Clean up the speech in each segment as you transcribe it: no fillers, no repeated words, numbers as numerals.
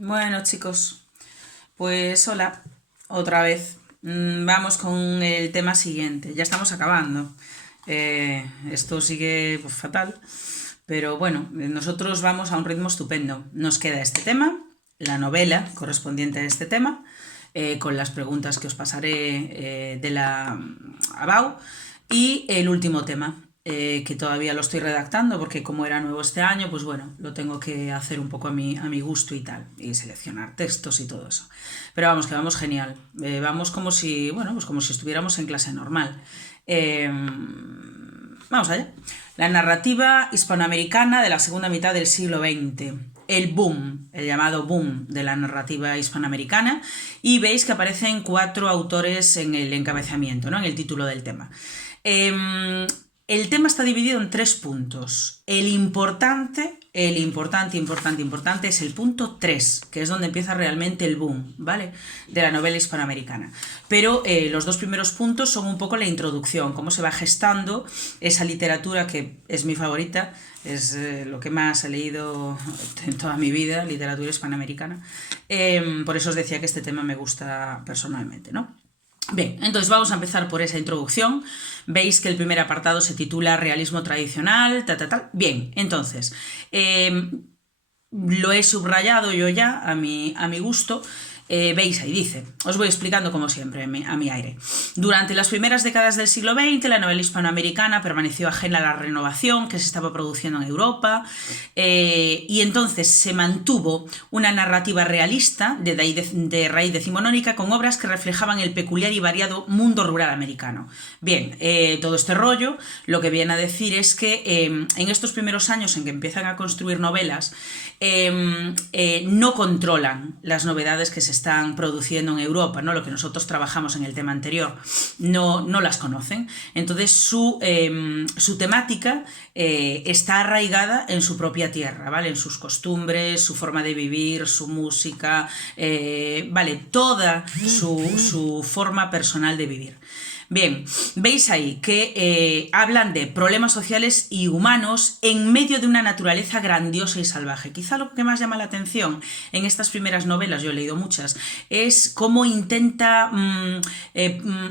Bueno, chicos, pues hola, otra vez. Vamos con el tema siguiente. Ya estamos acabando. Esto sigue pues, fatal, pero bueno, nosotros vamos a un ritmo estupendo. Nos queda este tema, la novela correspondiente a este tema, con las preguntas que os pasaré de la ABAU, y el último tema, que todavía lo estoy redactando porque como era nuevo este año, pues bueno, lo tengo que hacer un poco a mi gusto y tal, y seleccionar textos y todo eso. Pero vamos, que vamos genial. Vamos como si, bueno, pues como si estuviéramos en clase normal. Vamos allá. La narrativa hispanoamericana de la segunda mitad del siglo XX. El boom, el llamado boom de la narrativa hispanoamericana, y veis que aparecen 4 autores en el encabezamiento, ¿no? En el título del tema. El tema está dividido en 3 puntos. El importante es el punto 3, que es donde empieza realmente el boom, ¿vale? De la novela hispanoamericana. Pero los 2 primeros puntos son un poco la introducción, cómo se va gestando esa literatura que es mi favorita, es lo que más he leído en toda mi vida, literatura hispanoamericana. Por eso os decía que este tema me gusta personalmente, ¿no? Bien, entonces vamos a empezar por esa introducción. Veis que el primer apartado se titula Realismo tradicional, tal. Bien, entonces, lo he subrayado yo ya a mi gusto. Veis ahí, dice, os voy explicando como siempre a mi aire. Durante las primeras décadas del siglo XX, la novela hispanoamericana permaneció ajena a la renovación que se estaba produciendo en Europa, y entonces se mantuvo una narrativa realista de raíz decimonónica con obras que reflejaban el peculiar y variado mundo rural americano. Bien, todo este rollo lo que viene a decir es que en estos primeros años en que empiezan a construir novelas, no controlan las novedades que se están produciendo en Europa, ¿no? Lo que nosotros trabajamos en el tema anterior, no las conocen. Entonces su temática está arraigada en su propia tierra, ¿vale? En sus costumbres, su forma de vivir, su música, ¿vale? Toda su forma personal de vivir. Bien, veis ahí que hablan de problemas sociales y humanos en medio de una naturaleza grandiosa y salvaje. Quizá lo que más llama la atención en estas primeras novelas, yo he leído muchas, es cómo intenta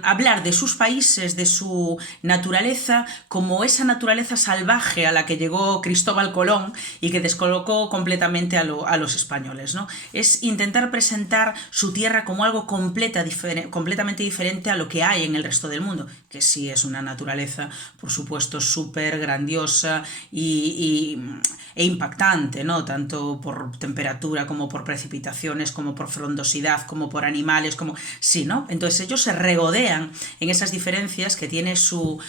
hablar de sus países, de su naturaleza, como esa naturaleza salvaje a la que llegó Cristóbal Colón y que descolocó completamente a los españoles, ¿no? Es intentar presentar su tierra como algo completamente diferente a lo que hay en el resto del mundo, que sí es una naturaleza, por supuesto, súper grandiosa e impactante, ¿no? Tanto por temperatura como por precipitaciones, como por frondosidad, como por animales, como... Sí, ¿no? Entonces ellos se regodean en esas diferencias que tiene su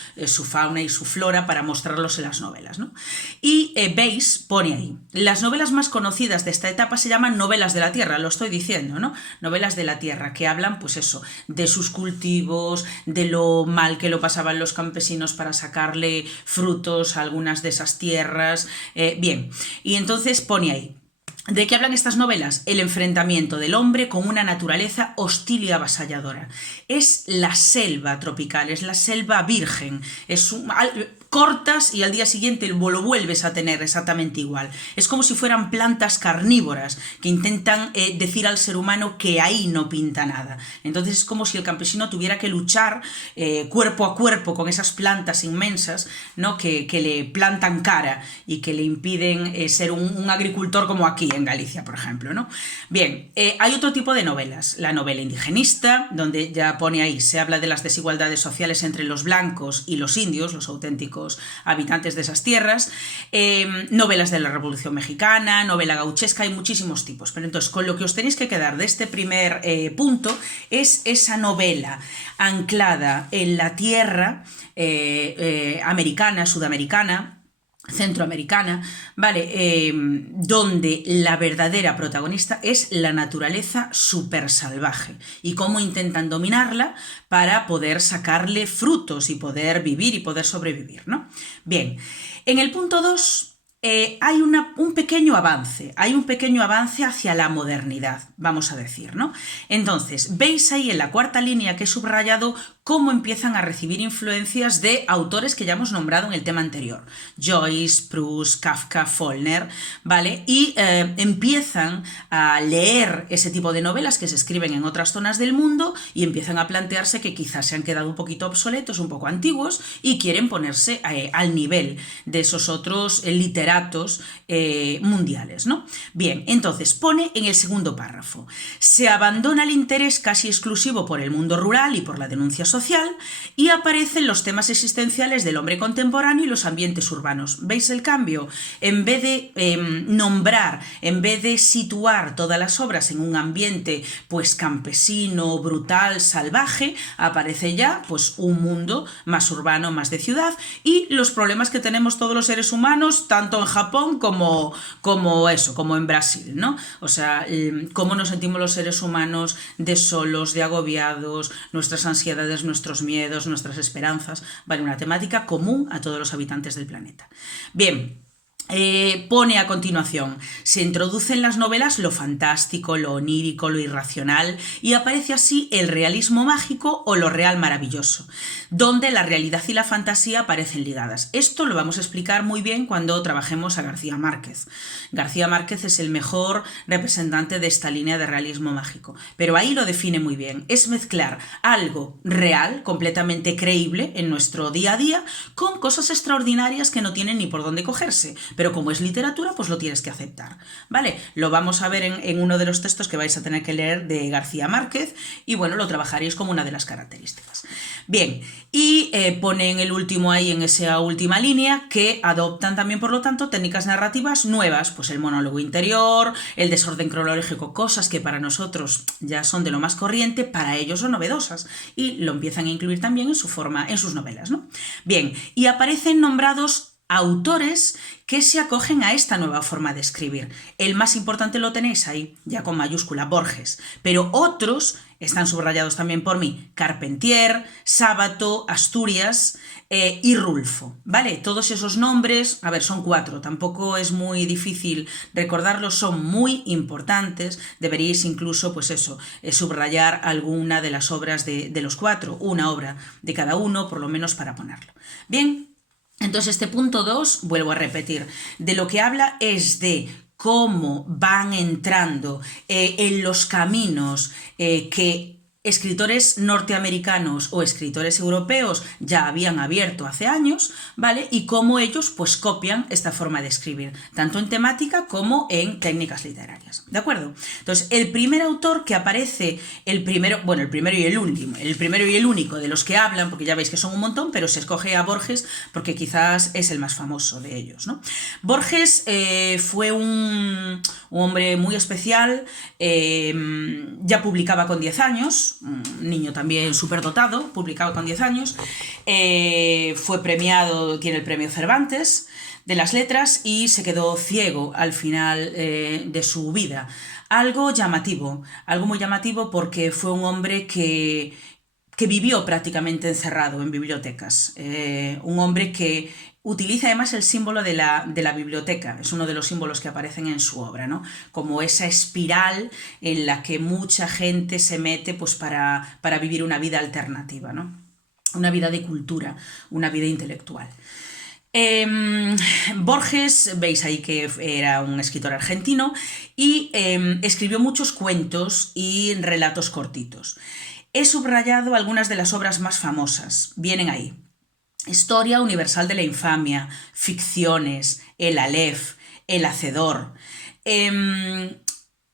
fauna y su flora para mostrarlos en las novelas, ¿no? Y veis, pone ahí, las novelas más conocidas de esta etapa se llaman novelas de la tierra, lo estoy diciendo, ¿no? Novelas de la tierra, que hablan, pues eso, de sus cultivos, de lo mal que lo pasaban los campesinos para sacarle frutos a algunas de esas tierras. Bien, y entonces pone ahí, ¿de qué hablan estas novelas? El enfrentamiento del hombre con una naturaleza hostil y avasalladora. Es la selva tropical, es la selva virgen, cortas y al día siguiente lo vuelves a tener exactamente igual. Es como si fueran plantas carnívoras que intentan decir al ser humano que ahí no pinta nada. Entonces es como si el campesino tuviera que luchar cuerpo a cuerpo con esas plantas inmensas, ¿no? que le plantan cara y que le impiden ser un agricultor como aquí en Galicia, por ejemplo, ¿no? Bien, hay otro tipo de novelas. La novela indigenista, donde ya pone ahí, se habla de las desigualdades sociales entre los blancos y los indios, los auténticos habitantes de esas tierras, novelas de la Revolución Mexicana, novela gauchesca, hay muchísimos tipos. Pero entonces, con lo que os tenéis que quedar de este primer punto es esa novela anclada en la tierra americana, sudamericana, centroamericana, ¿vale? Donde la verdadera protagonista es la naturaleza súper salvaje y cómo intentan dominarla para poder sacarle frutos y poder vivir y poder sobrevivir, ¿no? Bien, en el punto 2 hay un pequeño avance hacia la modernidad, vamos a decir, ¿no? Entonces, veis ahí en la cuarta línea que he subrayado cómo empiezan a recibir influencias de autores que ya hemos nombrado en el tema anterior, Joyce, Proust, Kafka, Faulkner, ¿vale? Y empiezan a leer ese tipo de novelas que se escriben en otras zonas del mundo y empiezan a plantearse que quizás se han quedado un poquito obsoletos, un poco antiguos, y quieren ponerse al nivel de esos otros literatos mundiales, ¿no? Bien, entonces pone en el segundo párrafo: se abandona el interés casi exclusivo por el mundo rural y por la denuncia social y aparecen los temas existenciales del hombre contemporáneo y los ambientes urbanos. ¿Veis el cambio? En vez de nombrar, en vez de situar todas las obras en un ambiente pues campesino, brutal, salvaje, aparece ya pues un mundo más urbano, más de ciudad, y los problemas que tenemos todos los seres humanos, tanto en Japón como en Brasil, ¿no? O sea, cómo nos sentimos los seres humanos de solos, de agobiados, nuestras ansiedades, nuestros miedos, nuestras esperanzas. Vale, una temática común a todos los habitantes del planeta. Bien. Pone a continuación: se introduce en las novelas lo fantástico, lo onírico, lo irracional, y aparece así el realismo mágico o lo real maravilloso, donde la realidad y la fantasía aparecen ligadas. Esto lo vamos a explicar muy bien cuando trabajemos a García Márquez. García Márquez es el mejor representante de esta línea de realismo mágico, pero ahí lo define muy bien. Es mezclar algo real, completamente creíble en nuestro día a día, con cosas extraordinarias que no tienen ni por dónde cogerse. Pero como es literatura, pues lo tienes que aceptar, ¿vale? Lo vamos a ver en uno de los textos que vais a tener que leer de García Márquez, y bueno, lo trabajaréis como una de las características. Bien, y pone en el último ahí, en esa última línea, que adoptan también, por lo tanto, técnicas narrativas nuevas, pues el monólogo interior, el desorden cronológico, cosas que para nosotros ya son de lo más corriente, para ellos son novedosas, y lo empiezan a incluir también en su forma, en sus novelas, ¿no? Bien, y aparecen nombrados autores que se acogen a esta nueva forma de escribir. El más importante lo tenéis ahí, ya con mayúscula, Borges, pero otros están subrayados también por mí: Carpentier, Sábato, Asturias y Rulfo, ¿vale? Todos esos nombres, a ver, son 4, tampoco es muy difícil recordarlos, son muy importantes, deberíais incluso, pues eso, subrayar alguna de las obras de los 4, una obra de cada uno, por lo menos para ponerlo. Bien. Entonces, este punto 2, vuelvo a repetir, de lo que habla es de cómo van entrando en los caminos que escritores norteamericanos o escritores europeos ya habían abierto hace años, ¿vale? Y cómo ellos pues copian esta forma de escribir, tanto en temática como en técnicas literarias, ¿de acuerdo? Entonces, el primer autor que aparece, el primero y el único de los que hablan, porque ya veis que son un montón, pero se escoge a Borges porque quizás es el más famoso de ellos, ¿no? Borges fue un hombre muy especial, ya publicaba con 10 años, un niño también superdotado, publicado con 10 años, fue premiado, tiene el premio Cervantes de las letras, y se quedó ciego al final de su vida. Algo muy llamativo, porque fue un hombre que vivió prácticamente encerrado en bibliotecas, un hombre que utiliza además el símbolo de la biblioteca, es uno de los símbolos que aparecen en su obra, ¿no? Como esa espiral en la que mucha gente se mete pues para vivir una vida alternativa, ¿no? Una vida de cultura, una vida intelectual. Borges, veis ahí que era un escritor argentino y escribió muchos cuentos y relatos cortitos. He subrayado algunas de las obras más famosas, vienen ahí: Historia universal de la infamia, Ficciones, El Aleph, El Hacedor.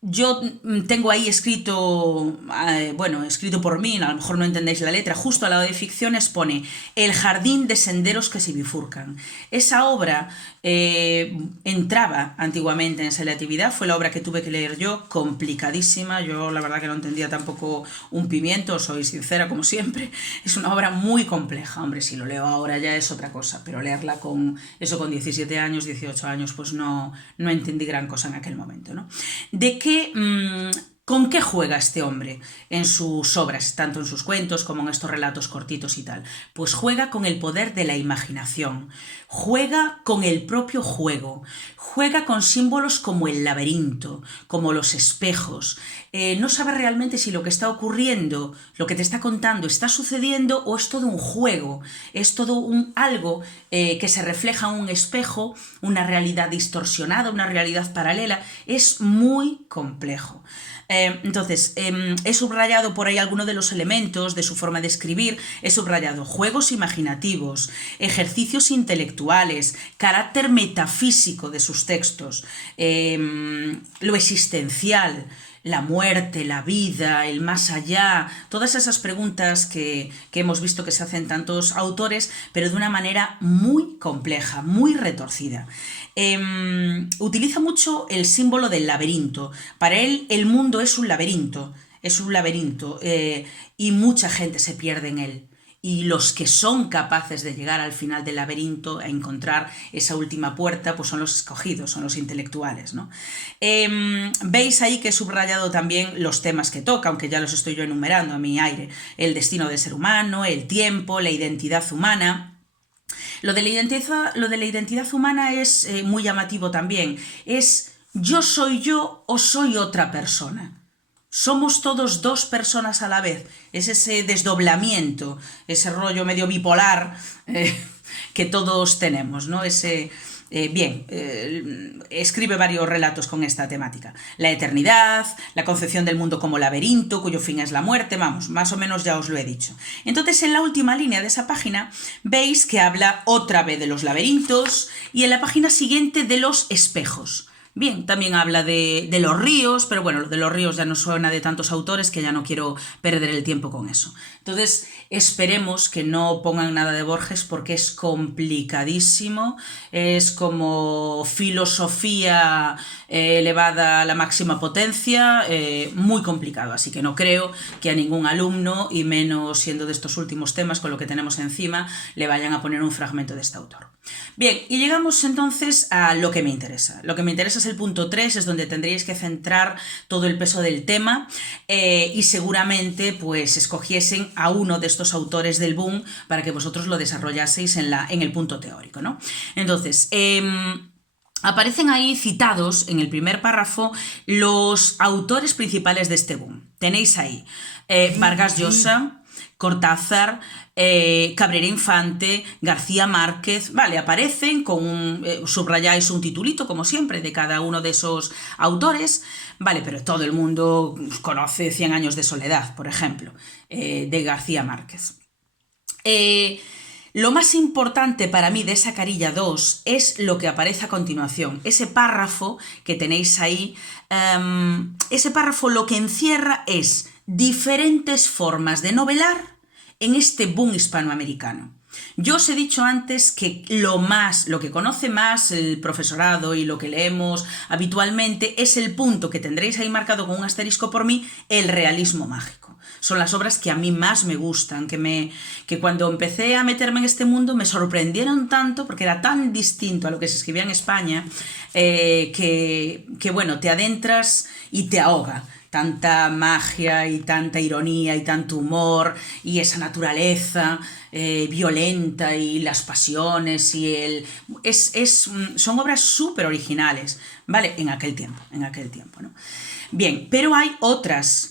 Yo tengo ahí escrito, escrito por mí, a lo mejor no entendéis la letra, justo al lado de Ficciones pone El jardín de senderos que se bifurcan. Esa obra entraba antiguamente en selectividad, fue la obra que tuve que leer yo, complicadísima, yo la verdad que no entendía tampoco un pimiento, soy sincera como siempre, es una obra muy compleja, hombre, si lo leo ahora ya es otra cosa, pero leerla con 17 años, 18 años, pues no entendí gran cosa en aquel momento, ¿no? De que ¿Con qué juega este hombre en sus obras, tanto en sus cuentos como en estos relatos cortitos y tal? Pues juega con el poder de la imaginación, juega con el propio juego, juega con símbolos como el laberinto, como los espejos. No sabe realmente si lo que está ocurriendo, lo que te está contando, está sucediendo o es todo un juego, es todo algo que se refleja en un espejo, una realidad distorsionada, una realidad paralela. Es muy complejo. Entonces, he subrayado por ahí algunos de los elementos de su forma de escribir, he subrayado juegos imaginativos, ejercicios intelectuales, carácter metafísico de sus textos, lo existencial, la muerte, la vida, el más allá, todas esas preguntas que hemos visto que se hacen tantos autores, pero de una manera muy compleja, muy retorcida. Utiliza mucho el símbolo del laberinto. Para él el mundo es un laberinto, y mucha gente se pierde en él. Y los que son capaces de llegar al final del laberinto a encontrar esa última puerta, pues son los escogidos, son los intelectuales, ¿no? Veis ahí que he subrayado también los temas que toca, aunque ya los estoy yo enumerando a mi aire: el destino del ser humano, el tiempo, la identidad humana. Lo de la identidad humana es muy llamativo también. Es ¿yo soy yo o soy otra persona? Somos todos dos personas a la vez. Es ese desdoblamiento, ese rollo medio bipolar que todos tenemos, ¿no? Escribe varios relatos con esta temática. La eternidad, la concepción del mundo como laberinto, cuyo fin es la muerte, vamos, más o menos ya os lo he dicho. Entonces, en la última línea de esa página, veis que habla otra vez de los laberintos y en la página siguiente de los espejos. Bien, también habla de los ríos, pero bueno, lo de los ríos ya no suena de tantos autores que ya no quiero perder el tiempo con eso. Entonces, esperemos que no pongan nada de Borges porque es complicadísimo, es como filosofía elevada a la máxima potencia, muy complicado, así que no creo que a ningún alumno, y menos siendo de estos últimos temas con lo que tenemos encima, le vayan a poner un fragmento de este autor. Bien, y llegamos entonces a lo que me interesa. Lo que me interesa es el punto 3, es donde tendríais que centrar todo el peso del tema y seguramente pues escogiesen a uno de estos autores del boom para que vosotros lo desarrollaseis en el punto teórico, ¿no? Entonces, aparecen ahí citados en el primer párrafo los autores principales de este boom. Tenéis ahí Vargas Llosa, Cortázar, Cabrera Infante, García Márquez, vale, aparecen con subrayáis un titulito, como siempre, de cada uno de esos autores, vale, pero todo el mundo conoce 100 años de soledad, por ejemplo, de García Márquez. Lo más importante para mí de esa carilla 2 es lo que aparece a continuación, ese párrafo que tenéis ahí. Ese párrafo lo que encierra es diferentes formas de novelar en este boom hispanoamericano. Yo os he dicho antes que lo que conoce más el profesorado y lo que leemos habitualmente es el punto que tendréis ahí marcado con un asterisco por mí, el realismo mágico. Son las obras que a mí más me gustan, que cuando empecé a meterme en este mundo me sorprendieron tanto porque era tan distinto a lo que se escribía en España que bueno, te adentras y te ahoga. Tanta magia y tanta ironía y tanto humor y esa naturaleza violenta y las pasiones y son obras súper originales, ¿vale? En aquel tiempo, ¿no? Bien, pero hay otros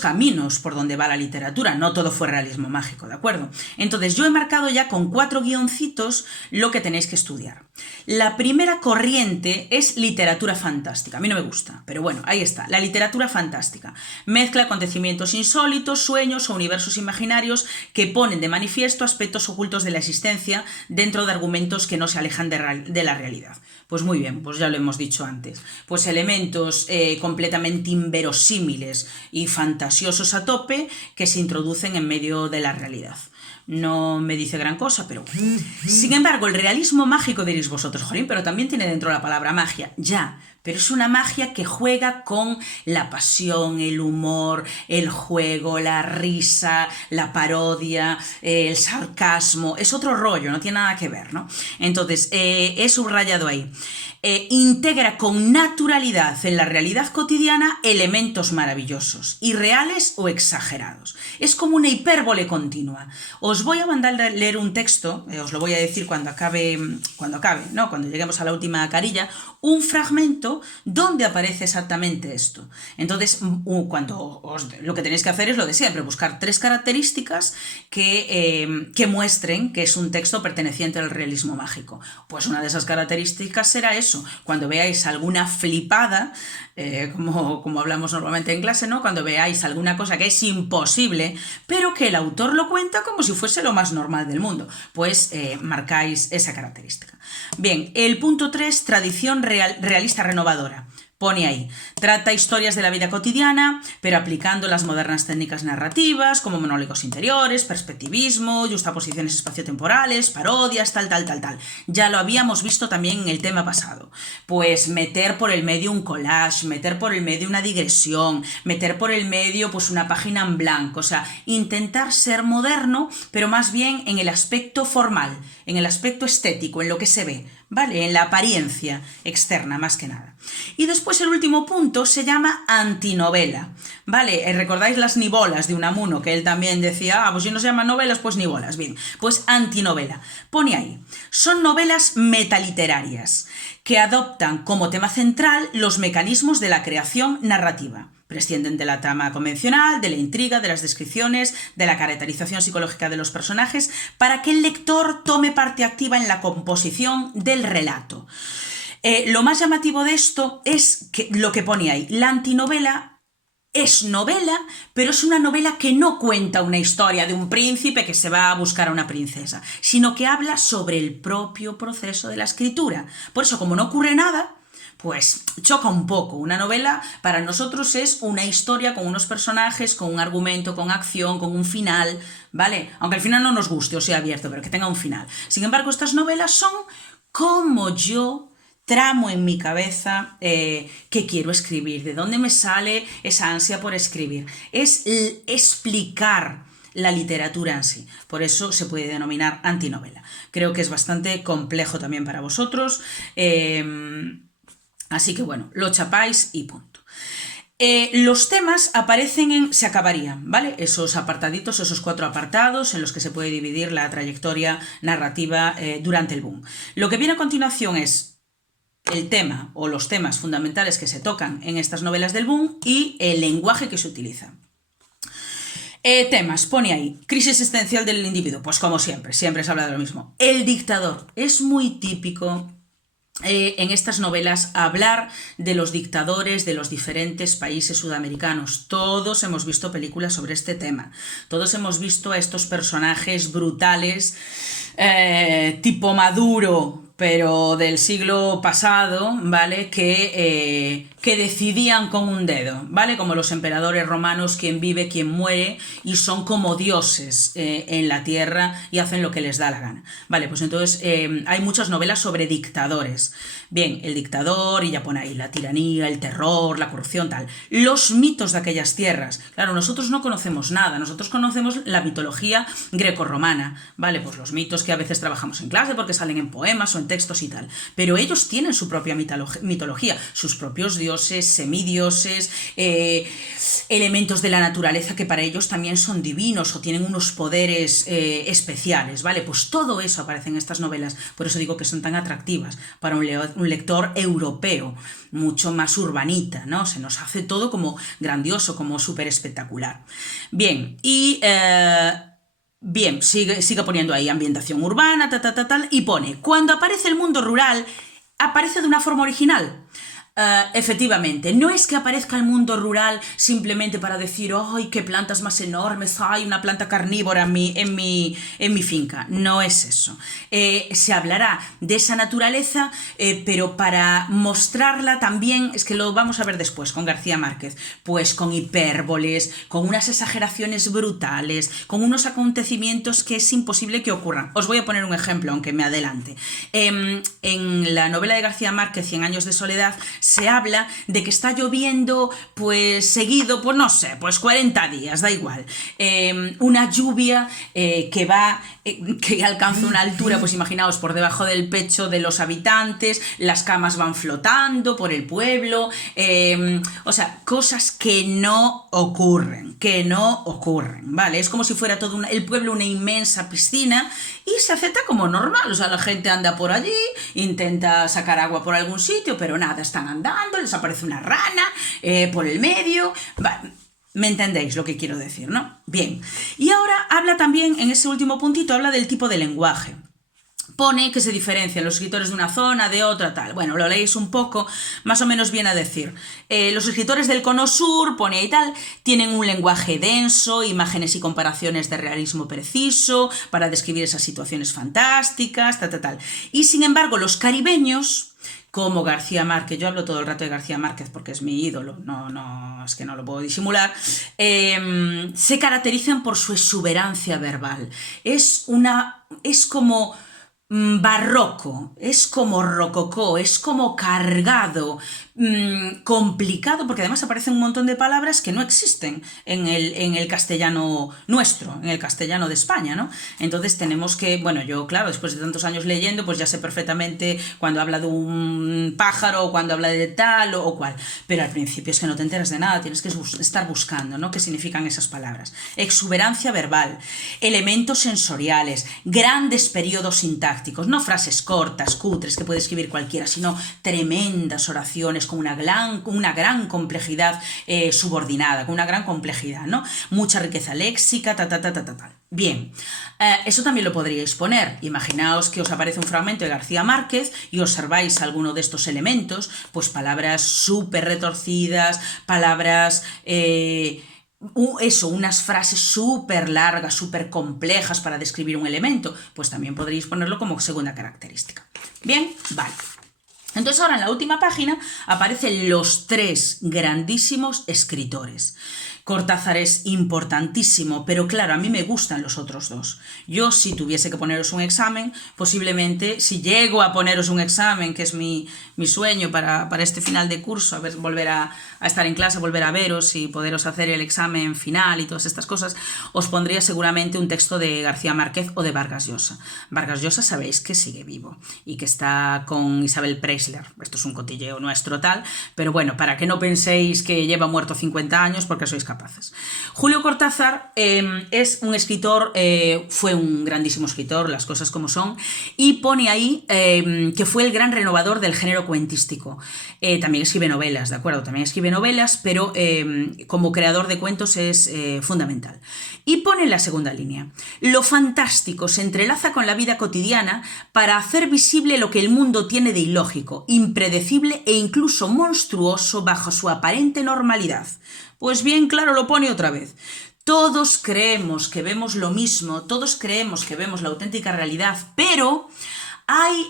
caminos por donde va la literatura, no todo fue realismo mágico, ¿de acuerdo? Entonces yo he marcado ya con 4 guioncitos lo que tenéis que estudiar. La primera corriente es literatura fantástica, a mí no me gusta, pero bueno, ahí está, la literatura fantástica. Mezcla acontecimientos insólitos, sueños o universos imaginarios que ponen de manifiesto aspectos ocultos de la existencia dentro de argumentos que no se alejan de la realidad. Pues muy bien, pues ya lo hemos dicho antes. Pues elementos completamente inverosímiles y fantasiosos a tope que se introducen en medio de la realidad. No me dice gran cosa, pero bueno. Sin embargo, el realismo mágico diréis vosotros, jolín, pero también tiene dentro la palabra magia. Ya, pero es una magia que juega con la pasión, el humor, el juego, la risa, la parodia, el sarcasmo. Es otro rollo, no tiene nada que ver, ¿no? Entonces, he subrayado ahí. Integra con naturalidad en la realidad cotidiana elementos maravillosos, irreales o exagerados. Es como una hipérbole continua. Os voy a mandar a leer un texto, os lo voy a decir cuando acabe, ¿no? Cuando lleguemos a la última carilla, un fragmento donde aparece exactamente esto. Entonces, lo que tenéis que hacer es lo de siempre, buscar 3 características que muestren que es un texto perteneciente al realismo mágico. Pues una de esas características será eso. Cuando veáis alguna flipada, como hablamos normalmente en clase, ¿no? Cuando veáis alguna cosa que es imposible, pero que el autor lo cuenta como si fuese lo más normal del mundo, pues marcáis esa característica. Bien, el punto 3, tradición realista renovadora. Pone ahí, trata historias de la vida cotidiana, pero aplicando las modernas técnicas narrativas, como monólogos interiores, perspectivismo, justaposiciones espaciotemporales, parodias, tal. Ya lo habíamos visto también en el tema pasado. Pues meter por el medio un collage, meter por el medio una digresión, meter por el medio pues una página en blanco, o sea, intentar ser moderno, pero más bien en el aspecto formal, en el aspecto estético, en lo que se ve, ¿vale? En la apariencia externa, más que nada. Y después el último punto se llama antinovela, ¿vale? ¿Recordáis las nivolas de Unamuno? Que él también decía, pues si no se llaman novelas, pues nivolas. Bien, pues antinovela. Pone ahí, son novelas metaliterarias que adoptan como tema central los mecanismos de la creación narrativa. Prescienden de la trama convencional, de la intriga, de las descripciones, de la caracterización psicológica de los personajes, para que el lector tome parte activa en la composición del relato. Lo más llamativo de esto es lo que pone ahí. La antinovela es novela, pero es una novela que no cuenta una historia de un príncipe que se va a buscar a una princesa, sino que habla sobre el propio proceso de la escritura. Por eso, como no ocurre nada, pues choca un poco. Una novela para nosotros es una historia con unos personajes, con un argumento, con acción, con un final, ¿vale? Aunque el final no nos guste o sea abierto, pero que tenga un final. Sin embargo, estas novelas son como yo tramo en mi cabeza que quiero escribir, de dónde me sale esa ansia por escribir. Es explicar la literatura en sí. Por eso se puede denominar antinovela. Creo que es bastante complejo también para vosotros. Así que bueno, lo chapáis y punto. Los temas aparecen se acabarían, ¿vale? Esos apartaditos, esos 4 apartados en los que se puede dividir la trayectoria narrativa durante el boom. Lo que viene a continuación es el tema o los temas fundamentales que se tocan en estas novelas del boom y el lenguaje que se utiliza. Temas, pone ahí, crisis existencial del individuo, pues como siempre se habla de lo mismo. El dictador, es muy típico en estas novelas hablar de los dictadores de los diferentes países sudamericanos. Todos hemos visto películas sobre este tema, todos hemos visto a estos personajes brutales, tipo Maduro, pero del siglo pasado, ¿vale? Que decidían con un dedo, ¿vale? Como los emperadores romanos, quién vive, quién muere, y son como dioses en la tierra y hacen lo que les da la gana. Vale, pues entonces hay muchas novelas sobre dictadores. Bien, el dictador, y ya pone ahí la tiranía, el terror, la corrupción, tal. Los mitos de aquellas tierras. Claro, nosotros no conocemos nada, nosotros conocemos la mitología grecorromana, ¿vale? Pues los mitos que a veces trabajamos en clase porque salen en poemas o en textos y tal. Pero ellos tienen su propia mitología, sus propios dioses, semidioses, elementos de la naturaleza que para ellos también son divinos o tienen unos poderes especiales, ¿vale? Pues todo eso aparece en estas novelas, por eso digo que son tan atractivas para un lector europeo, mucho más urbanita, ¿no? Se nos hace todo como grandioso, como súper espectacular. Bien, y sigue poniendo ahí ambientación urbana, tal, y pone, cuando aparece el mundo rural, aparece de una forma original. Efectivamente, no es que aparezca el mundo rural simplemente para decir, ¡ay, qué plantas más enormes! ¡Ay, una planta carnívora en mi finca! No es eso. Se hablará de esa naturaleza, pero para mostrarla también, es que lo vamos a ver después con García Márquez, pues con hipérboles, con unas exageraciones brutales, con unos acontecimientos que es imposible que ocurran. Os voy a poner un ejemplo, aunque me adelante. En la novela de García Márquez, 100 años de soledad, se habla de que está lloviendo pues seguido, pues no sé, pues 40 días, da igual. Una lluvia que alcanza una altura, pues imaginaos, por debajo del pecho de los habitantes, las camas van flotando por el pueblo, o sea, cosas que no ocurren, ¿vale? Es como si fuera todo el pueblo una inmensa piscina y se acepta como normal, o sea, la gente anda por allí, intenta sacar agua por algún sitio, pero nada, están andando, les aparece una rana por el medio, vale. ¿Me entendéis lo que quiero decir, no? Bien. Y ahora habla también, en ese último puntito, habla del tipo de lenguaje. Pone que se diferencian los escritores de una zona, de otra, tal. Bueno, lo leéis un poco, más o menos viene a decir. Los escritores del cono sur, pone ahí tal, tienen un lenguaje denso, imágenes y comparaciones de realismo preciso, para describir esas situaciones fantásticas, tal. Y sin embargo, los caribeños, como García Márquez, yo hablo todo el rato de García Márquez porque es mi ídolo, es que no lo puedo disimular, se caracterizan por su exuberancia verbal. Es como barroco, es como rococó, es como cargado, complicado, porque además aparecen un montón de palabras que no existen en el castellano nuestro, en el castellano de España, ¿no? Entonces tenemos que, bueno, yo claro, después de tantos años leyendo, pues ya sé perfectamente cuando habla de un pájaro, o cuando habla de tal o cual, pero al principio es que no te enteras de nada, tienes que estar buscando, ¿no? ¿Qué significan esas palabras? Exuberancia verbal, elementos sensoriales, grandes periodos sintácticos, no frases cortas, cutres, que puede escribir cualquiera, sino tremendas oraciones con una gran complejidad subordinada, con una gran complejidad, ¿no? Mucha riqueza léxica, tal. Bien, eso también lo podríais poner. Imaginaos que os aparece un fragmento de García Márquez y observáis alguno de estos elementos, pues palabras súper retorcidas, palabras... unas frases súper largas, súper complejas para describir un elemento, pues también podréis ponerlo como segunda característica. Bien, vale. Entonces ahora en la última página aparecen los 3 grandísimos escritores. Cortázar es importantísimo, pero claro, a mí me gustan los otros 2. Yo, si tuviese que poneros un examen, posiblemente, si llego a poneros un examen, que es mi sueño para este final de curso, a ver, volver a estar en clase, volver a veros y poderos hacer el examen final y todas estas cosas, os pondría seguramente un texto de García Márquez o de Vargas Llosa. Vargas Llosa sabéis que sigue vivo y que está con Isabel Preisler. Esto es un cotilleo nuestro tal, pero bueno, para que no penséis que lleva muerto 50 años porque sois capaces. Julio Cortázar es un escritor, fue un grandísimo escritor, las cosas como son, y pone ahí que fue el gran renovador del género cuentístico. También escribe novelas, ¿de acuerdo? También escribe novelas, pero como creador de cuentos es fundamental. Y pone en la segunda línea: lo fantástico se entrelaza con la vida cotidiana para hacer visible lo que el mundo tiene de ilógico, impredecible e incluso monstruoso bajo su aparente normalidad. Pues bien claro lo pone otra vez. Todos creemos que vemos lo mismo, todos creemos que vemos la auténtica realidad, pero hay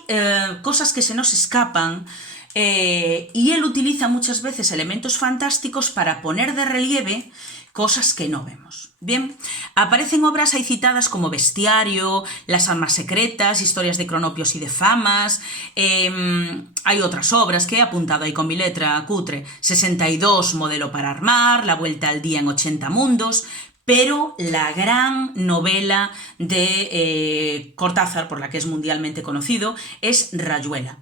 cosas que se nos escapan y él utiliza muchas veces elementos fantásticos para poner de relieve cosas que no vemos. Bien, aparecen obras ahí citadas como Bestiario, Las almas secretas, Historias de cronopios y de famas. Hay otras obras que he apuntado ahí con mi letra cutre: 62, Modelo para armar, La vuelta al día en 80 mundos. Pero la gran novela de Cortázar, por la que es mundialmente conocido, es Rayuela.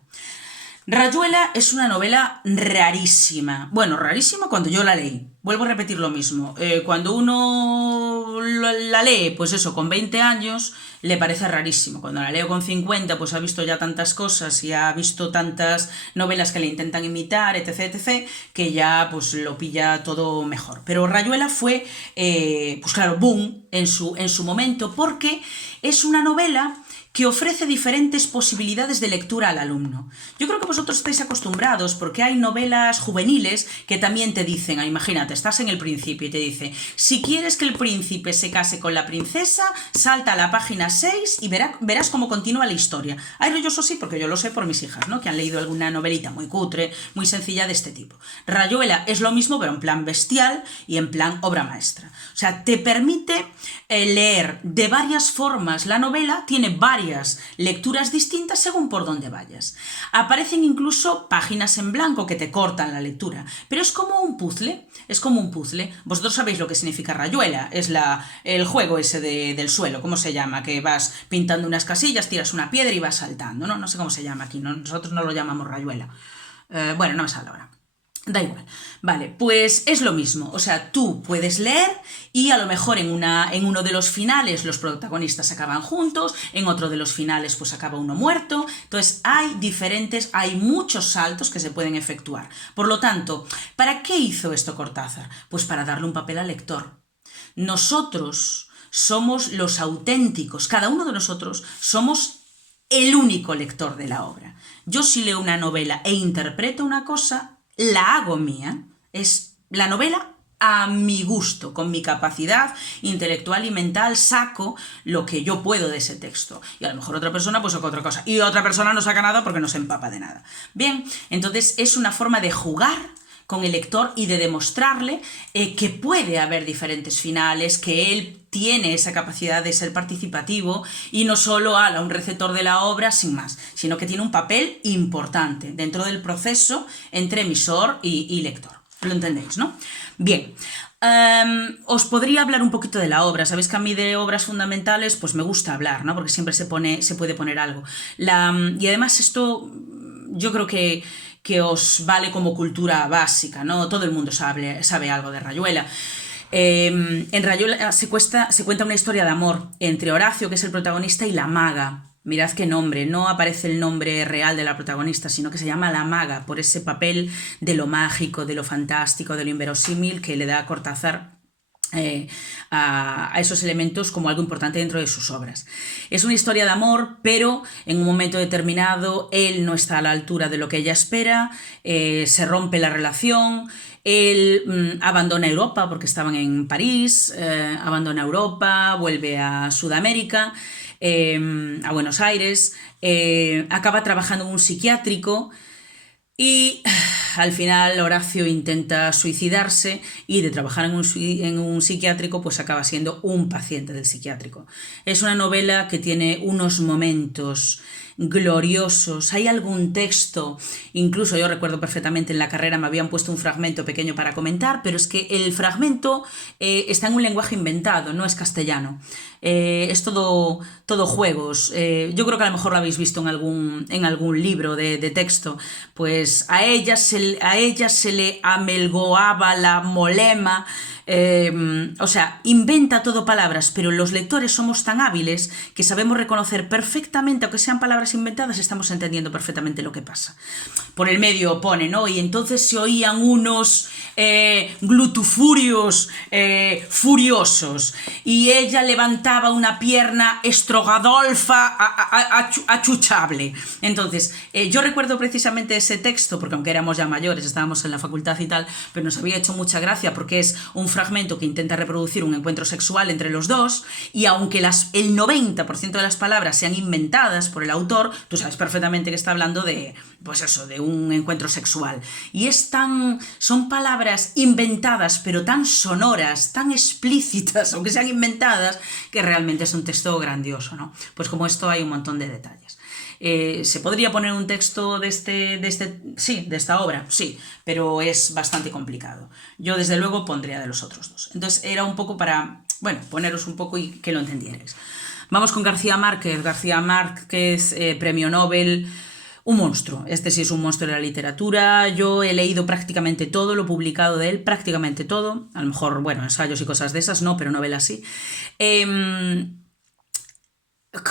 Rayuela es una novela rarísima. Bueno, rarísima cuando yo la leí. Vuelvo a repetir lo mismo. Cuando uno la lee, pues eso, con 20 años, le parece rarísimo. Cuando la leo con 50, pues ha visto ya tantas cosas y ha visto tantas novelas que le intentan imitar, etc., que ya pues lo pilla todo mejor. Pero Rayuela fue, pues claro, boom en su momento, porque es una novela que ofrece diferentes posibilidades de lectura al alumno. Yo creo que vosotros estáis acostumbrados porque hay novelas juveniles que también te dicen, imagínate, estás en El Príncipe y te dice: si quieres que el príncipe se case con la princesa, salta a la página 6 y verás cómo continúa la historia. Hay rolloso sí, porque yo lo sé por mis hijas, ¿no? Que han leído alguna novelita muy cutre, muy sencilla de este tipo. Rayuela es lo mismo, pero en plan bestial y en plan obra maestra. O sea, te permite leer de varias formas la novela, tiene varias varias lecturas distintas según por dónde vayas. Aparecen incluso páginas en blanco que te cortan la lectura, pero es como un puzzle, Vosotros sabéis lo que significa rayuela, es el juego ese del suelo, ¿cómo se llama? Que vas pintando unas casillas, tiras una piedra y vas saltando, ¿no? No sé cómo se llama aquí, nosotros no lo llamamos rayuela. Bueno, no me sale ahora. Da igual. Vale, pues es lo mismo. O sea, tú puedes leer y a lo mejor en uno de los finales los protagonistas acaban juntos, en otro de los finales pues acaba uno muerto. Entonces hay muchos saltos que se pueden efectuar. Por lo tanto, ¿para qué hizo esto Cortázar? Pues para darle un papel al lector. Nosotros somos los auténticos, cada uno de nosotros somos el único lector de la obra. Yo si leo una novela e interpreto una cosa, la hago mía, es la novela a mi gusto, con mi capacidad intelectual y mental saco lo que yo puedo de ese texto. Y a lo mejor otra persona pues saca otra cosa. Y otra persona no saca nada porque no se empapa de nada. Bien, entonces es una forma de jugar con el lector y de demostrarle que puede haber diferentes finales, que él tiene esa capacidad de ser participativo y no solo un receptor de la obra sin más, sino que tiene un papel importante dentro del proceso entre emisor y lector. ¿Lo entendéis, no? Bien, os podría hablar un poquito de la obra. Sabéis que a mí de obras fundamentales pues me gusta hablar, ¿no? Porque siempre se puede poner algo. Y además esto yo creo que os vale como cultura básica, ¿no? Todo el mundo sabe algo de Rayuela. En Rayuela se cuenta una historia de amor entre Horacio, que es el protagonista, y la maga. Mirad qué nombre, no aparece el nombre real de la protagonista, sino que se llama la maga, por ese papel de lo mágico, de lo fantástico, de lo inverosímil que le da a Cortázar a esos elementos como algo importante dentro de sus obras. Es una historia de amor, pero en un momento determinado él no está a la altura de lo que ella espera, se rompe la relación, él abandona Europa porque estaban en París, abandona Europa, vuelve a Sudamérica, a Buenos Aires, acaba trabajando en un psiquiátrico y al final Horacio intenta suicidarse y de trabajar en un psiquiátrico pues acaba siendo un paciente del psiquiátrico. Es una novela que tiene unos momentos gloriosos. Hay algún texto, incluso yo recuerdo perfectamente en la carrera me habían puesto un fragmento pequeño para comentar, pero es que el fragmento está en un lenguaje inventado, no es castellano. Es todo juegos. Yo creo que a lo mejor lo habéis visto en algún libro de texto. Pues a ella se le amelgoaba la molema. O sea, inventa todo palabras, pero los lectores somos tan hábiles que sabemos reconocer perfectamente, aunque sean palabras inventadas, estamos entendiendo perfectamente lo que pasa. Por el medio pone, ¿no? Y entonces se oían unos glutufurios furiosos y ella levantaba una pierna estrogadolfa achuchable. Entonces, yo recuerdo precisamente ese texto, porque aunque éramos ya mayores, estábamos en la facultad y tal, pero nos había hecho mucha gracia porque es un fragmento que intenta reproducir un encuentro sexual entre los dos y aunque el 90% de las palabras sean inventadas por el autor, tú sabes perfectamente que está hablando de, pues eso, de un encuentro sexual. Y son palabras inventadas, pero tan sonoras, tan explícitas, aunque sean inventadas, que realmente es un texto grandioso, ¿no? Pues como esto hay un montón de detalles. ¿Se podría poner un texto de esta obra? Sí, pero es bastante complicado. Yo desde luego pondría de los otros dos. Entonces era un poco para, bueno, poneros un poco y que lo entendierais. Vamos con García Márquez. García Márquez, premio Nobel, un monstruo. Este sí es un monstruo de la literatura. Yo he leído prácticamente todo lo publicado de él, prácticamente todo. A lo mejor, bueno, ensayos y cosas de esas no, pero novelas sí.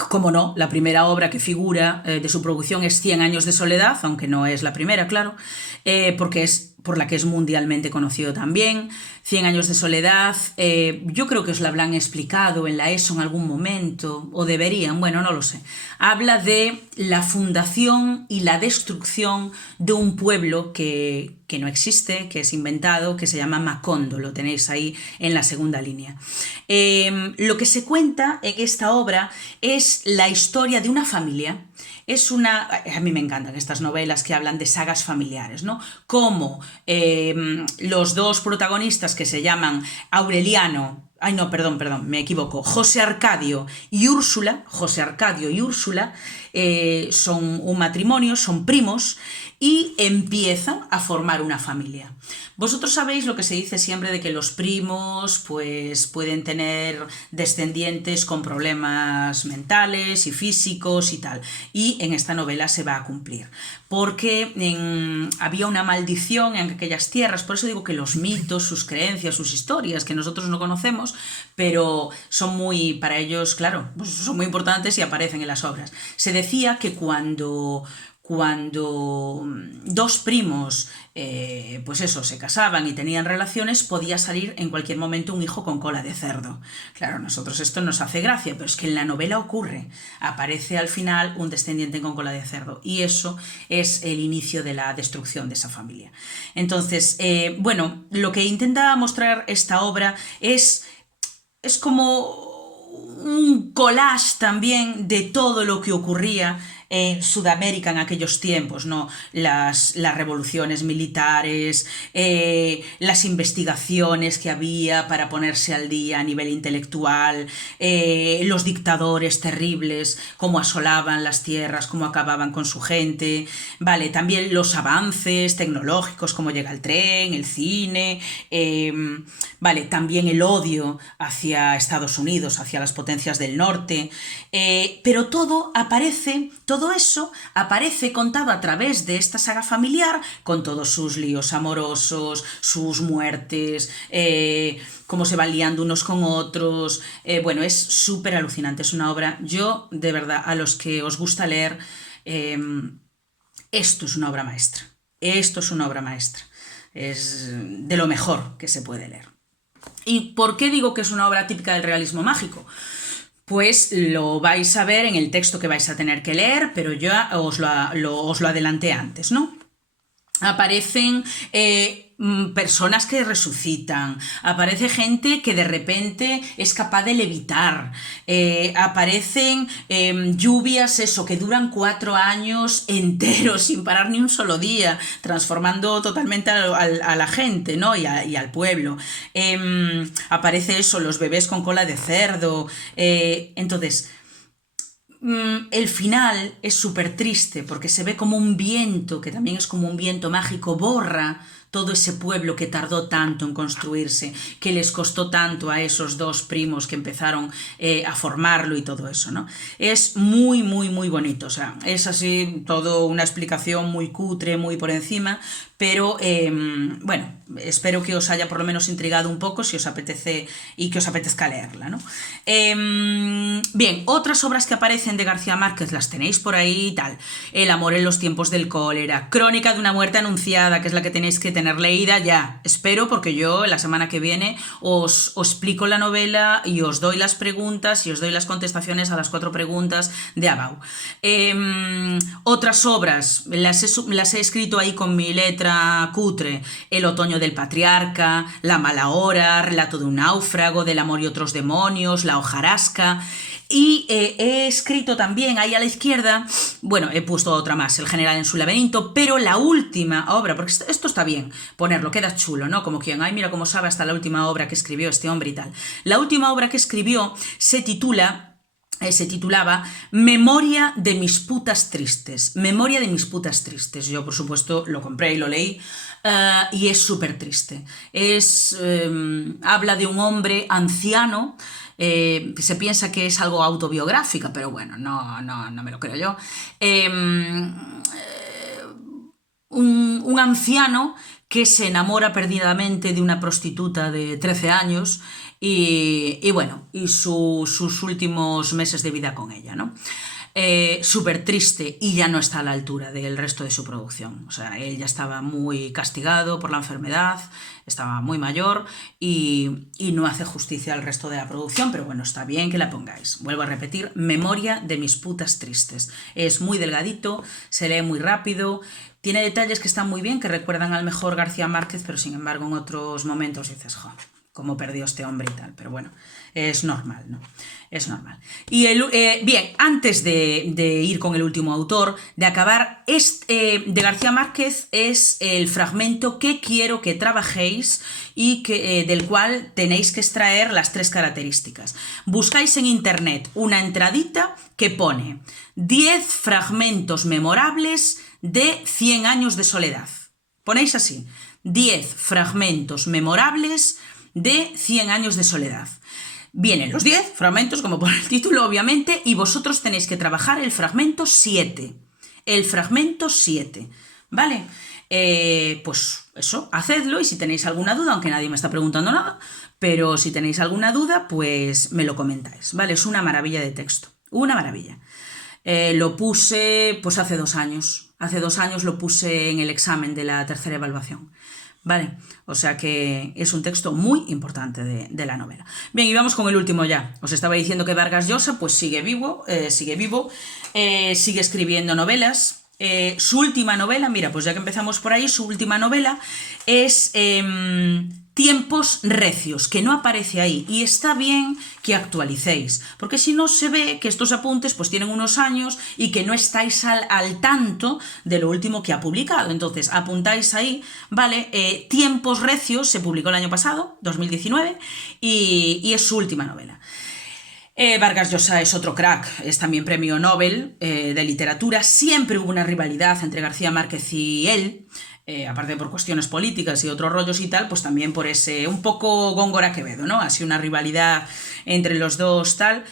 Como no, la primera obra que figura de su producción es 100 años de soledad, aunque no es la primera, claro, porque es por la que es mundialmente conocido también. 100 años de soledad, yo creo que os la habrán explicado en la ESO en algún momento, o deberían, bueno, no lo sé. Habla de la fundación y la destrucción de un pueblo que no existe, que es inventado, que se llama Macondo, lo tenéis ahí en la segunda línea. Lo que se cuenta en esta obra es la historia de una familia. A mí me encantan estas novelas que hablan de sagas familiares, ¿no? Como los dos protagonistas que se llaman Aureliano, Ay, no, perdón, me equivoco. José Arcadio y Úrsula son un matrimonio, son primos y empiezan a formar una familia. Vosotros sabéis lo que se dice siempre de que los primos pues pueden tener descendientes con problemas mentales y físicos y tal. Y en esta novela se va a cumplir. Porque había una maldición en aquellas tierras, por eso digo que los mitos, sus creencias, sus historias, que nosotros no conocemos, pero son muy, para ellos, claro, pues son muy importantes y aparecen en las obras. Se decía que cuando dos primos pues eso, se casaban y tenían relaciones, podía salir en cualquier momento un hijo con cola de cerdo. Claro, a nosotros esto nos hace gracia, pero es que en la novela ocurre. Aparece al final un descendiente con cola de cerdo y eso es el inicio de la destrucción de esa familia. Entonces, bueno, lo que intenta mostrar esta obra es como un collage también de todo lo que ocurría en Sudamérica en aquellos tiempos, ¿no? Las revoluciones militares, las investigaciones que había para ponerse al día a nivel intelectual, los dictadores terribles, cómo asolaban las tierras, cómo acababan con su gente, vale, también los avances tecnológicos, cómo llega el tren, el cine, vale, también el odio hacia Estados Unidos, hacia las potencias del norte, pero todo eso aparece contado a través de esta saga familiar, con todos sus líos amorosos, sus muertes, cómo se van liando unos con otros. Bueno, es súper alucinante, es una obra, yo, de verdad, a los que os gusta leer, esto es una obra maestra. Esto es una obra maestra. Es de lo mejor que se puede leer. ¿Y por qué digo que es una obra típica del realismo mágico? Pues lo vais a ver en el texto que vais a tener que leer, pero yo os lo adelanté antes, ¿no? Aparecen personas que resucitan, aparece gente que de repente es capaz de levitar, aparecen lluvias, eso, que duran 4 años enteros sin parar ni un solo día, transformando totalmente a la gente, ¿no? y al pueblo. Aparece eso, los bebés con cola de cerdo. Entonces, el final es súper triste porque se ve como un viento, que también es como un viento mágico, borra todo ese pueblo que tardó tanto en construirse, que les costó tanto a esos dos primos que empezaron a formarlo y todo eso, ¿no? Es muy, muy, muy bonito, o sea, es así todo una explicación muy cutre, muy por encima, pero bueno, espero que os haya por lo menos intrigado un poco si os apetece y que os apetezca leerla, ¿no? Bien, otras obras que aparecen de García Márquez las tenéis por ahí y tal. El amor en los tiempos del cólera, Crónica de una muerte anunciada, que es la que tenéis que tener leída ya. Espero, porque yo la semana que viene os explico la novela y os doy las preguntas y os doy las contestaciones a las 4 preguntas de Abau. Otras obras, las he escrito ahí con mi letra cutre: El otoño del patriarca, La mala hora, Relato de un náufrago, Del amor y otros demonios, La hojarasca. Y he escrito también ahí a la izquierda, bueno, he puesto otra más, El general en su laberinto, pero la última obra, porque esto está bien ponerlo, queda chulo, ¿no? Como quien, ay, mira cómo sabe hasta la última obra que escribió este hombre y tal. La última obra que escribió se titulaba Memoria de mis putas tristes. Memoria de mis putas tristes. Yo, por supuesto, lo compré y lo leí. Y es súper triste. Habla de un hombre anciano. Se piensa que es algo autobiográfica, pero bueno, no me lo creo yo. Un anciano que se enamora perdidamente de una prostituta de 13 años y bueno, y sus últimos meses de vida con ella, ¿no? Súper triste y ya no está a la altura del resto de su producción. O sea, él ya estaba muy castigado por la enfermedad, estaba muy mayor y no hace justicia al resto de la producción, pero bueno, está bien que la pongáis. Vuelvo a repetir, Memoria de mis putas tristes. Es muy delgadito, se lee muy rápido, tiene detalles que están muy bien, que recuerdan al mejor García Márquez, pero sin embargo en otros momentos dices, jo, cómo perdió este hombre y tal, pero bueno, es normal, ¿no? Es normal. Y bien, antes de ir con el último autor, de acabar, de García Márquez es el fragmento que quiero que trabajéis y del cual tenéis que extraer las 3 características. Buscáis en internet una entradita que pone 10 fragmentos memorables de 100 años de soledad. Ponéis así, 10 fragmentos memorables de 100 años de soledad. Vienen los 10 fragmentos, como pone el título, obviamente, y vosotros tenéis que trabajar el fragmento 7. El fragmento 7, ¿vale? Pues eso, hacedlo, y si tenéis alguna duda, aunque nadie me está preguntando nada, pero si tenéis alguna duda, pues me lo comentáis, ¿vale? Es una maravilla de texto, una maravilla. Lo puse pues hace 2 años. Hace 2 años lo puse en el examen de la 3ª evaluación. Vale, o sea que es un texto muy importante de la novela. Bien, y vamos con el último ya. Os estaba diciendo que Vargas Llosa pues sigue vivo, sigue escribiendo novelas. Su última novela, mira, pues ya que empezamos por ahí, su última novela es Tiempos recios, que no aparece ahí, y está bien que actualicéis, porque si no se ve que estos apuntes pues tienen unos años y que no estáis al tanto de lo último que ha publicado. Entonces apuntáis ahí, ¿vale? Tiempos recios se publicó el año pasado, 2019, y es su última novela. Vargas Llosa es otro crack, es también premio Nobel de literatura. Siempre hubo una rivalidad entre García Márquez y él, aparte por cuestiones políticas y otros rollos y tal, pues también por ese un poco Góngora Quevedo, ¿no? Así una rivalidad entre los dos, tal.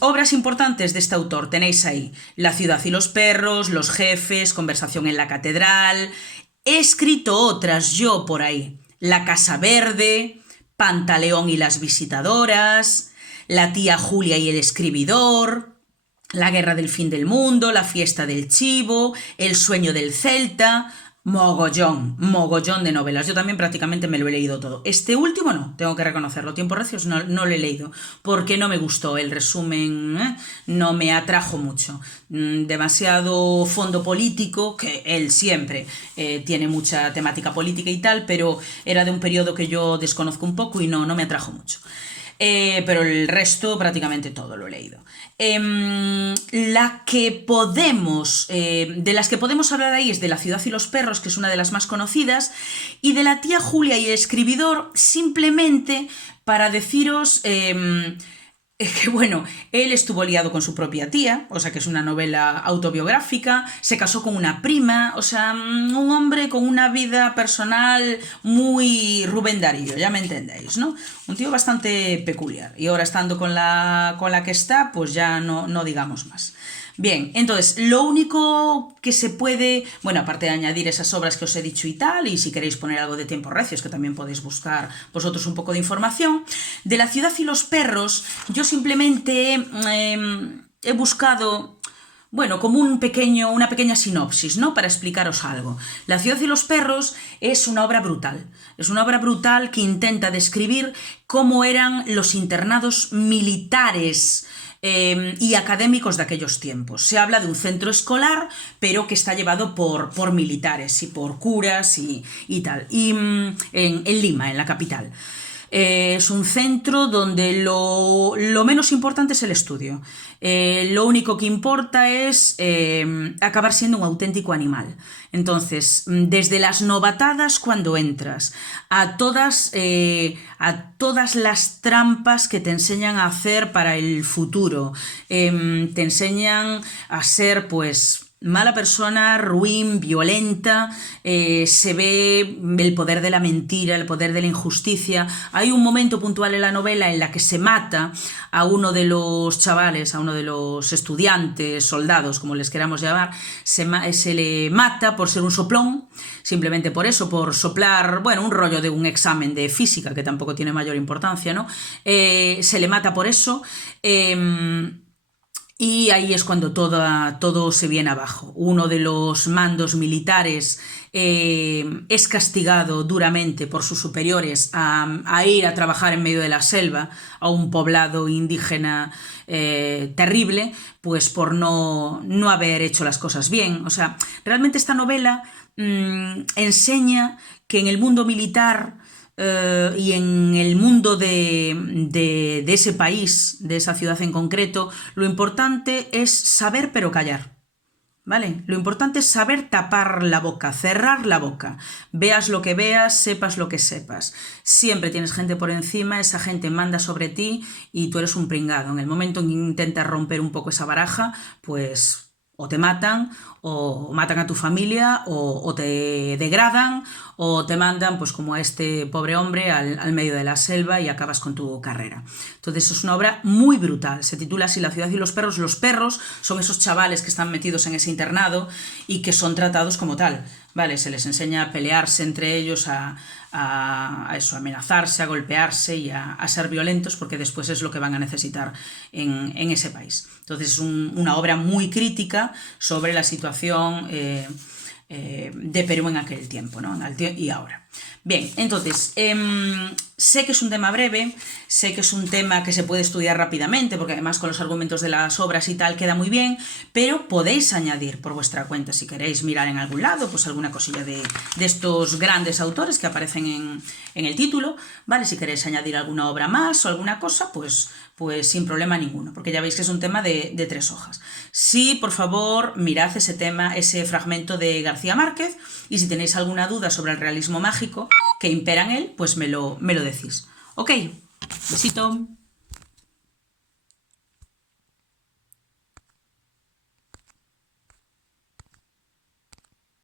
Obras importantes de este autor tenéis ahí: La ciudad y los perros, Los jefes, Conversación en la catedral. He escrito otras yo por ahí: La casa verde, Pantaleón y las visitadoras, La tía Julia y el escribidor, La guerra del fin del mundo, La fiesta del chivo, El sueño del celta. Mogollón de novelas. Yo también prácticamente me lo he leído todo. Este último no, tengo que reconocerlo. Tiempos recios no lo he leído, porque no me gustó el resumen, no me atrajo mucho. Demasiado fondo político, que él siempre tiene mucha temática política y tal, pero era de un periodo que yo desconozco un poco y no me atrajo mucho. Pero el resto prácticamente todo lo he leído. De las que podemos hablar ahí es de La ciudad y los perros, que es una de las más conocidas, y de La tía Julia y el escribidor, simplemente para deciros que bueno, él estuvo liado con su propia tía, o sea que es una novela autobiográfica, se casó con una prima, o sea, un hombre con una vida personal muy Rubén Darío, ya me entendéis, ¿no? Un tío bastante peculiar, y ahora estando con la que está, pues ya no digamos más. Bien, entonces, lo único que se puede, bueno, aparte de añadir esas obras que os he dicho y tal, y si queréis poner algo de Tiempos recios, que también podéis buscar vosotros un poco de información, de La ciudad y los perros, yo simplemente he buscado, bueno, como una pequeña sinopsis, ¿no? Para explicaros algo. La ciudad y los perros es una obra brutal. Es una obra brutal que intenta describir cómo eran los internados militares y académicos de aquellos tiempos. Se habla de un centro escolar, pero que está llevado por militares y por curas y tal. Y en Lima, en la capital. Es un centro donde lo menos importante es el estudio. Lo único que importa es acabar siendo un auténtico animal. Entonces, desde las novatadas cuando entras, a todas las trampas que te enseñan a hacer para el futuro, te enseñan a ser, pues, mala persona, ruin, violenta, se ve el poder de la mentira, el poder de la injusticia. Hay un momento puntual en la novela en la que se mata a uno de los chavales, a uno de los estudiantes, soldados, como les queramos llamar, se le mata por ser un soplón, simplemente por eso, por soplar, bueno, un rollo de un examen de física, que tampoco tiene mayor importancia, ¿no? Se le mata por eso. Y ahí es cuando todo se viene abajo. Uno de los mandos militares es castigado duramente por sus superiores a ir a trabajar en medio de la selva, a un poblado indígena terrible, pues por no haber hecho las cosas bien. O sea, realmente esta novela enseña que en el mundo militar y en el mundo de ese país, de esa ciudad en concreto, lo importante es saber pero callar. ¿Vale? Lo importante es saber tapar la boca, cerrar la boca. Veas lo que veas, sepas lo que sepas. Siempre tienes gente por encima, esa gente manda sobre ti y tú eres un pringado. En el momento en que intentas romper un poco esa baraja, pues o te matan, o matan a tu familia, o te degradan, o te mandan, pues como a este pobre hombre, al medio de la selva y acabas con tu carrera. Entonces es una obra muy brutal. Se titula así La ciudad y los perros. Los perros son esos chavales que están metidos en ese internado y que son tratados como tal. ¿Vale? Se les enseña a pelearse entre ellos, a eso, a amenazarse, a golpearse y a ser violentos, porque después es lo que van a necesitar en ese país. Entonces es una obra muy crítica sobre la situación de Perú en aquel tiempo, ¿no? Y ahora. Bien, entonces, sé que es un tema breve, sé que es un tema que se puede estudiar rápidamente, porque además con los argumentos de las obras y tal queda muy bien, pero podéis añadir por vuestra cuenta, si queréis mirar en algún lado, pues alguna cosilla de estos grandes autores que aparecen en el título, ¿vale? Si queréis añadir alguna obra más o alguna cosa, pues sin problema ninguno, porque ya veis que es un tema de 3 hojas. Sí, por favor, mirad ese tema, ese fragmento de García Márquez, y si tenéis alguna duda sobre el realismo mágico que impera en él, pues me lo decís. Ok, besito.